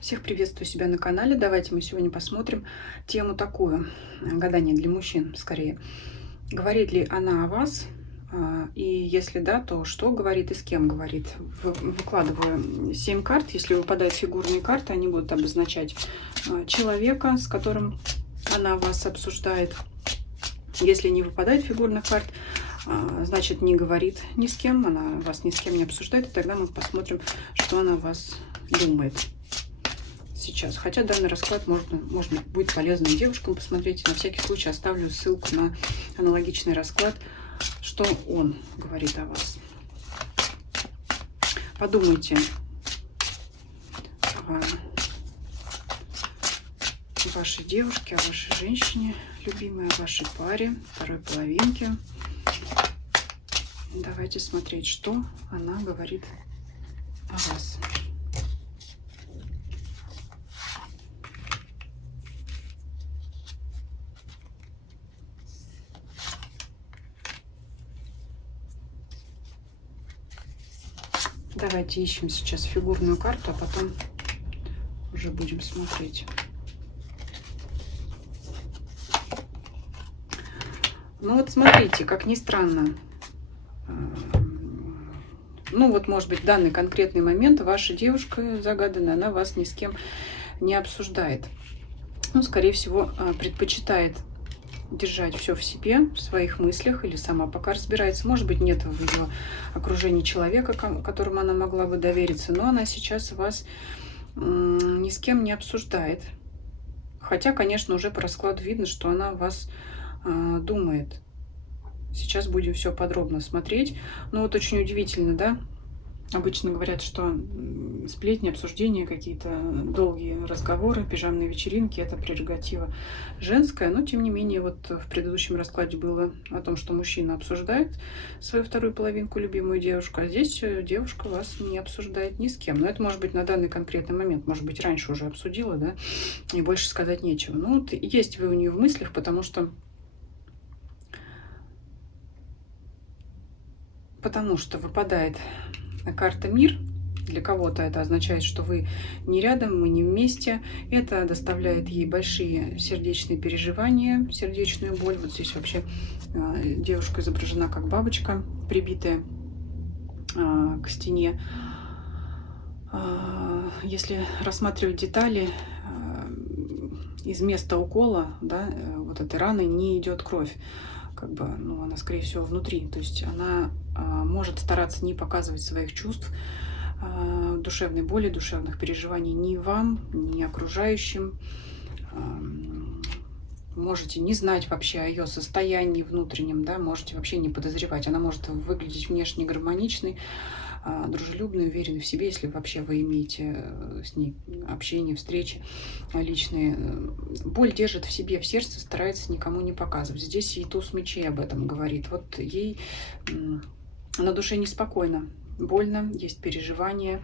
Всех приветствую себя на канале. Давайте мы сегодня посмотрим тему такую. Гадание для мужчин, скорее. Говорит ли она о вас? И если да, то что говорит и с кем говорит? Выкладываю 7 карт. Если выпадают фигурные карты, они будут обозначать человека, с которым она вас обсуждает. Если не выпадает фигурных карт, значит, не говорит ни с кем, она вас ни с кем не обсуждает. И тогда мы посмотрим, что она о вас думает сейчас. Хотя данный расклад может будет полезным девушкам посмотреть. На всякий случай оставлю ссылку на аналогичный расклад, что он говорит о вас. Подумайте о вашей девушке, о вашей женщине любимой, о вашей паре, второй половинке. Давайте смотреть, что она говорит о вас. Давайте ищем сейчас фигурную карту, а потом уже будем смотреть. Ну вот смотрите, как ни странно. Ну вот, может быть, в данный конкретный момент ваша девушка загаданная, она вас ни с кем не обсуждает. Ну, скорее всего, предпочитает держать все в себе, в своих мыслях, или сама пока разбирается. Может быть, нет в ее окружении человека, которому она могла бы довериться, но она сейчас вас ни с кем не обсуждает. Хотя, конечно, уже по раскладу видно, что она вас думает. Сейчас будем все подробно смотреть. Ну вот очень удивительно, да? Обычно говорят, что сплетни, обсуждения, какие-то долгие разговоры, пижамные вечеринки — это прерогатива женская. Но, тем не менее, вот в предыдущем раскладе было о том, что мужчина обсуждает свою вторую половинку, любимую девушку, а здесь девушка вас не обсуждает ни с кем. Но это может быть на данный конкретный момент, может быть, раньше уже обсудила, да, и больше сказать нечего. Ну, вот есть вы у нее в мыслях, потому что выпадает карта «Мир». Для кого-то это означает, что вы не рядом, мы не вместе. Это доставляет ей большие сердечные переживания, сердечную боль. Вот здесь вообще девушка изображена как бабочка, прибитая к стене. Если рассматривать детали, из места укола, да, вот этой раны не идет кровь. Как бы, ну, она, скорее всего, внутри. То есть она может стараться не показывать своих чувств, душевной боли, душевных переживаний ни вам, ни окружающим. Можете не знать вообще о ее состоянии внутреннем, да, можете вообще не подозревать. Она может выглядеть внешне гармоничной, дружелюбной, уверенной в себе, если вообще вы имеете с ней общение, встречи личные. Боль держит в себе, в сердце, старается никому не показывать. Здесь и туз мечей об этом говорит. Вот ей на душе неспокойно, больно, есть переживания,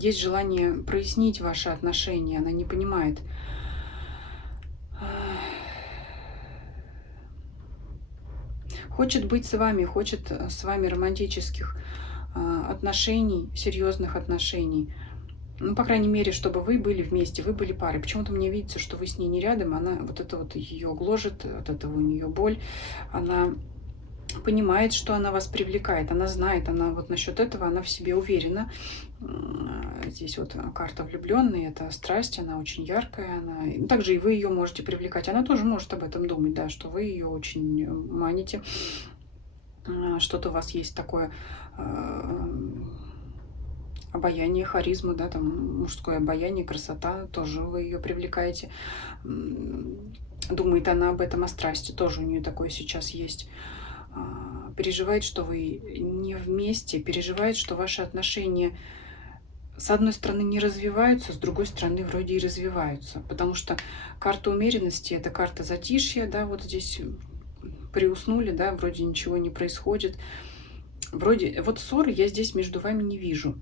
есть желание прояснить ваши отношения. Она не понимает, хочет быть с вами, хочет с вами романтических отношений, серьезных отношений. Ну, по крайней мере, чтобы вы были вместе, вы были парой. Почему-то мне видится, что вы с ней не рядом, она вот это вот ее гложет, от этого у нее боль. Она понимает, что она вас привлекает, она знает, она вот насчет этого, она в себе уверена. Здесь вот карта влюбленной, это страсть, она очень яркая, она... Также и вы ее можете привлекать, она тоже может об этом думать, да, что вы ее очень маните, что-то у вас есть такое обаяние, харизма, да, там мужское обаяние, красота, тоже вы ее привлекаете. Думает она об этом, о страсти, тоже у нее такое сейчас есть. Переживает, что вы не вместе, переживает, что ваши отношения с одной стороны не развиваются, с другой стороны вроде и развиваются, потому что карта умеренности — это карта затишья, да, вот здесь приуснули, да, вроде ничего не происходит, вроде вот ссоры я здесь между вами не вижу.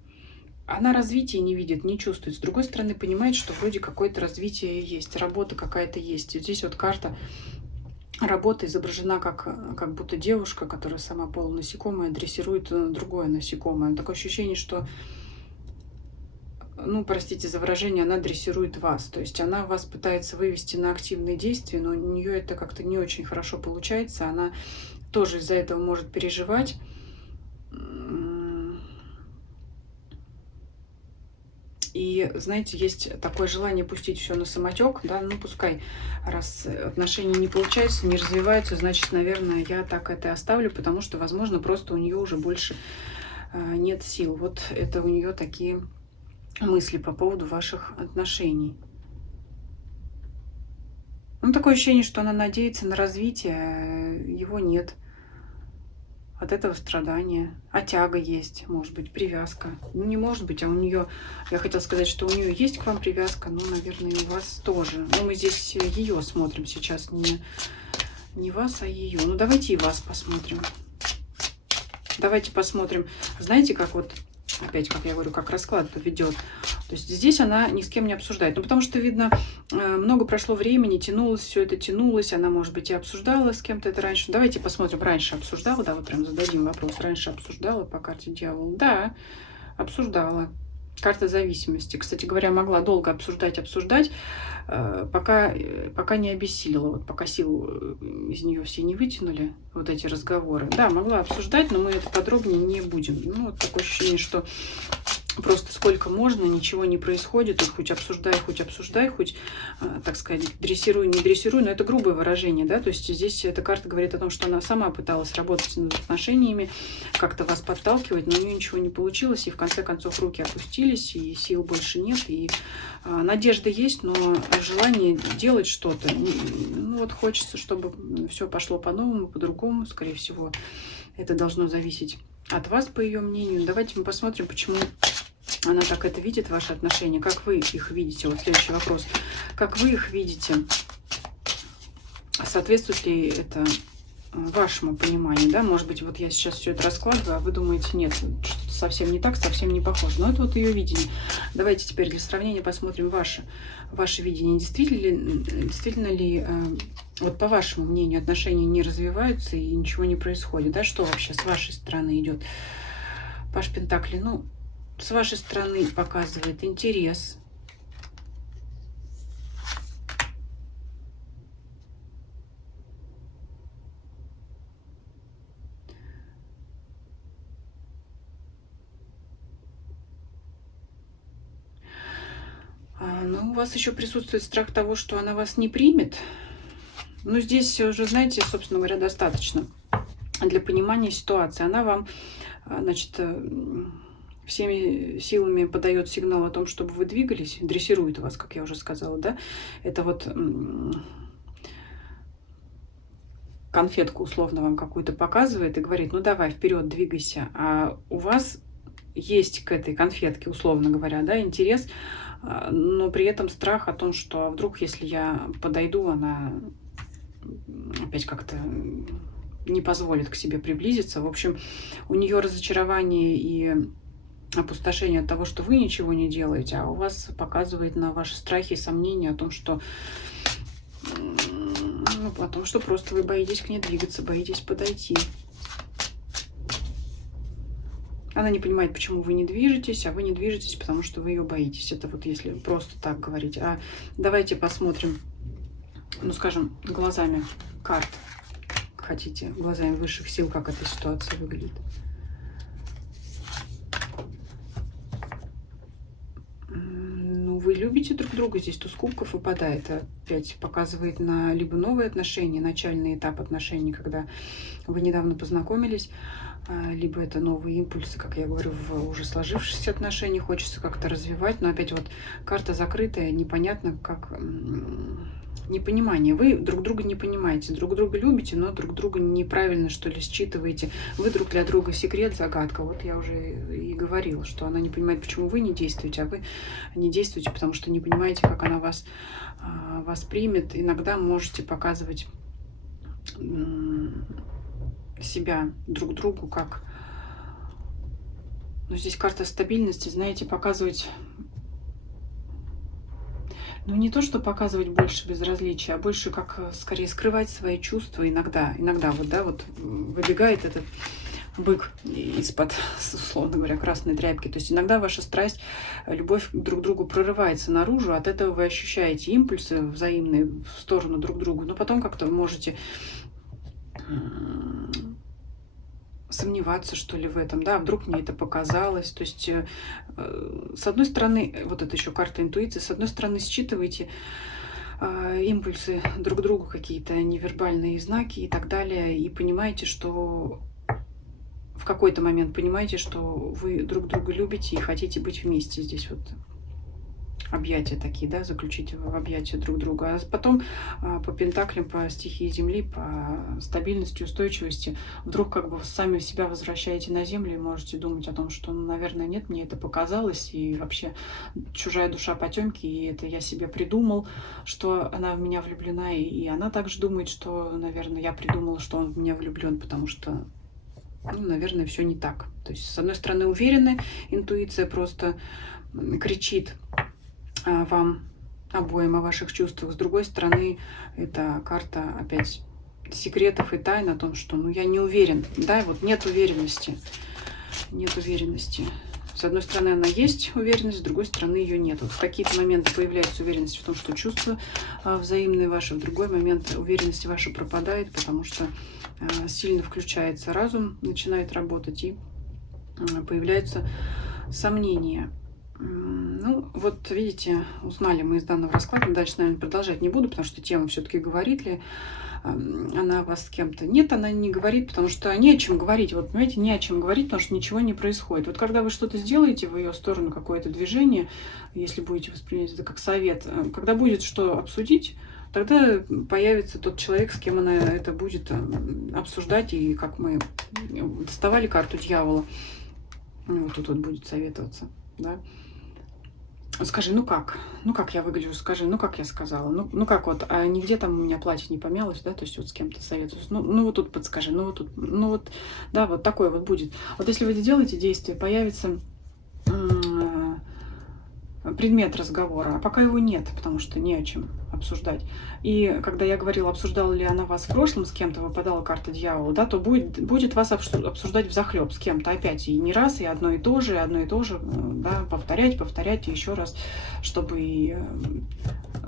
Она развития не видит, не чувствует. С другой стороны, понимает, что вроде какое-то развитие есть, работа какая-то есть. И здесь вот карта работа изображена как будто девушка, которая сама полунасекомая, дрессирует другое насекомое. Такое ощущение, что ну, простите за выражение, она дрессирует вас. То есть она вас пытается вывести на активные действия, но у нее это как-то не очень хорошо получается. Она тоже из-за этого может переживать. И, знаете, есть такое желание пустить все на самотек, да, ну, пускай, раз отношения не получаются, не развиваются, значит, наверное, я так это и оставлю, потому что, возможно, просто у нее уже больше нет сил. Вот это у нее такие мысли по поводу ваших отношений. Ну, такое ощущение, что она надеется на развитие, а его нет. От этого страдания. А тяга есть, может быть, привязка. Ну, не может быть, а у нее, я хотела сказать, что у нее есть к вам привязка, но, наверное, и у вас тоже. Но мы здесь ее смотрим сейчас, не вас, а ее. Ну, давайте и вас посмотрим. Давайте посмотрим. Знаете, как вот, опять, как я говорю, как расклад поведет. То есть здесь она ни с кем не обсуждает. Ну, потому что, видно, много прошло времени, тянулось, все это тянулось. Она, может быть, и обсуждала с кем-то это раньше. Давайте посмотрим, раньше обсуждала, да, вот прям зададим вопрос. Раньше обсуждала по карте дьявола? Да, обсуждала. Карта зависимости. Кстати говоря, могла долго обсуждать, пока не обессилила. Вот пока силу из нее все не вытянули, вот эти разговоры. Да, могла обсуждать, но мы это подробнее не будем. Ну, вот такое ощущение, что просто сколько можно, ничего не происходит, хоть обсуждай, хоть, так сказать, дрессируй, не дрессируй, но это грубое выражение, да, то есть здесь эта карта говорит о том, что она сама пыталась работать над отношениями, как-то вас подталкивать, но у нее ничего не получилось, и в конце концов руки опустились, и сил больше нет, и надежда есть, но желание делать что-то, ну вот хочется, чтобы все пошло по-новому, по-другому, скорее всего, это должно зависеть от вас, по ее мнению. Давайте мы посмотрим, почему она так это видит, ваши отношения. Как вы их видите? Вот следующий вопрос. Как вы их видите? Соответствует ли это вашему пониманию? Да? Может быть, вот я сейчас все это раскладываю, а вы думаете, нет, что-то совсем не так, совсем не похоже. Но это вот ее видение. Давайте теперь для сравнения посмотрим ваше видение. Действительно ли, вот по вашему мнению, отношения не развиваются и ничего не происходит? Да? Что вообще с вашей стороны идет? Паж Пентаклей, ну, с вашей стороны показывает интерес. Ну, у вас еще присутствует страх того, что она вас не примет. Ну, здесь уже, знаете, собственно говоря, достаточно для понимания ситуации. Она вам, значит, всеми силами подает сигнал о том, чтобы вы двигались, дрессирует вас, как я уже сказала, да. Это вот конфетку условно вам какую-то показывает и говорит, ну давай, вперед, двигайся. А у вас есть к этой конфетке, условно говоря, да, интерес, но при этом страх о том, что вдруг, если я подойду, она опять как-то не позволит к себе приблизиться. В общем, у нее разочарование и опустошение от того, что вы ничего не делаете, а у вас показывает на ваши страхи и сомнения о том, что просто вы боитесь к ней двигаться, боитесь подойти. Она не понимает, почему вы не движетесь, а вы не движетесь, потому что вы ее боитесь. Это вот если просто так говорить. А давайте посмотрим, ну, скажем, глазами карт. Хотите, глазами высших сил, как эта ситуация выглядит. Ну, вы любите друг друга. Здесь туз кубков выпадает. Опять показывает на либо новые отношения, начальный этап отношений, когда вы недавно познакомились, либо это новые импульсы, как я говорю, в уже сложившихся отношениях, хочется как-то развивать, но опять вот карта закрытая, непонятно как, непонимание. Вы друг друга не понимаете, друг друга любите, но друг друга неправильно, что ли, считываете. Вы друг для друга секрет, загадка. Вот я уже и говорила, что она не понимает, почему вы не действуете, а вы не действуете, потому что не понимаете, как она вас примет. Иногда можете показывать себя друг другу как, но здесь карта стабильности, знаете, показывать, ну не то, что показывать больше безразличия, а больше как скорее скрывать свои чувства иногда вот, да, вот выбегает этот бык из-под, условно говоря, красной тряпки. То есть иногда ваша страсть, любовь друг к другу прорывается наружу, от этого вы ощущаете импульсы взаимные в сторону друг друга, но потом как-то вы можете сомневаться, что ли, в этом, да, вдруг мне это показалось. То есть, с одной стороны, вот это еще карта интуиции, с одной стороны, считываете импульсы друг другу, какие-то невербальные знаки и так далее, и понимаете, что в какой-то момент понимаете, что вы друг друга любите и хотите быть вместе. Здесь вот объятия такие, да, заключить в объятия друг друга. А потом по пентаклям, по стихии Земли, по стабильности, устойчивости, вдруг как бы сами себя возвращаете на Землю и можете думать о том, что, ну, наверное, нет, мне это показалось, и вообще чужая душа потемки, и это я себе придумал, что она в меня влюблена, и она также думает, что, наверное, я придумала, что он в меня влюблен, потому что, ну, наверное, все не так. То есть, с одной стороны, уверены, интуиция просто кричит вам обоим о ваших чувствах. С другой стороны, это карта опять секретов и тайн о том, что, ну, я не уверен, да, вот нет уверенности, нет уверенности. С одной стороны, она есть уверенность, с другой стороны, ее нет. Вот в какие-то моменты появляется уверенность в том, что чувства взаимные ваши, в другой момент уверенность ваша пропадает, потому что сильно включается разум, начинает работать, и появляются сомнения. Ну, вот видите, узнали мы из данного расклада. Дальше, наверное, продолжать не буду, потому что тема все-таки говорит ли она вас с кем-то. Нет, она не говорит, потому что не о чем говорить. Вот, понимаете, не о чем говорить, потому что ничего не происходит. Вот когда вы что-то сделаете в ее сторону, какое-то движение, если будете воспринимать это как совет, когда будет что обсудить, тогда появится тот человек, с кем она это будет обсуждать. И как мы доставали карту дьявола, вот тут вот будет советоваться, да. Скажи, ну как? Ну как я выгляжу? Скажи, ну как я сказала? Ну как вот, а нигде там у меня платье не помялось, да? То есть вот с кем-то советуюсь. Ну вот тут подскажи, ну вот тут, ну вот, да, вот такое вот будет. Вот если вы сделаете действие, появится предмет разговора, а пока его нет, потому что не о чем обсуждать. И когда я говорила, обсуждала ли она вас в прошлом с кем-то, выпадала карта дьявола, да, то будет вас обсуждать взахлеб с кем-то опять, и не раз, и одно и то же, да, повторять, и еще раз, чтобы и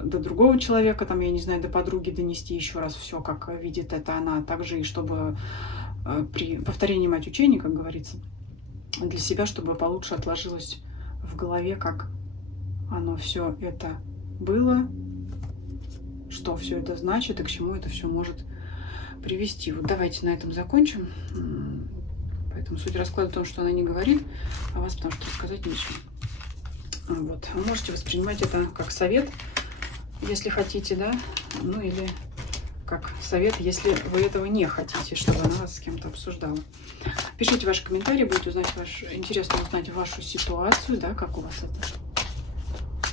до другого человека, там, я не знаю, до подруги донести еще раз все, как видит это она, также и чтобы при повторении мать учения, как говорится, для себя, чтобы получше отложилось в голове, как оно все это было, что все это значит и к чему это все может привести. Вот давайте на этом закончим. Поэтому суть расклада в том, что она не говорит о вас, потому что рассказать нечего. Вот. Вы можете воспринимать это как совет, если хотите, да, ну или как совет, если вы этого не хотите, чтобы она вас с кем-то обсуждала. Пишите ваши комментарии, будет интересно узнать вашу ситуацию, да, как у вас это.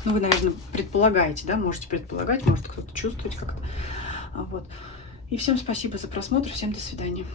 Ну, вы, наверное, предполагаете, да, можете предполагать, может кто-то чувствовать как-то. Вот. И всем спасибо за просмотр, всем до свидания.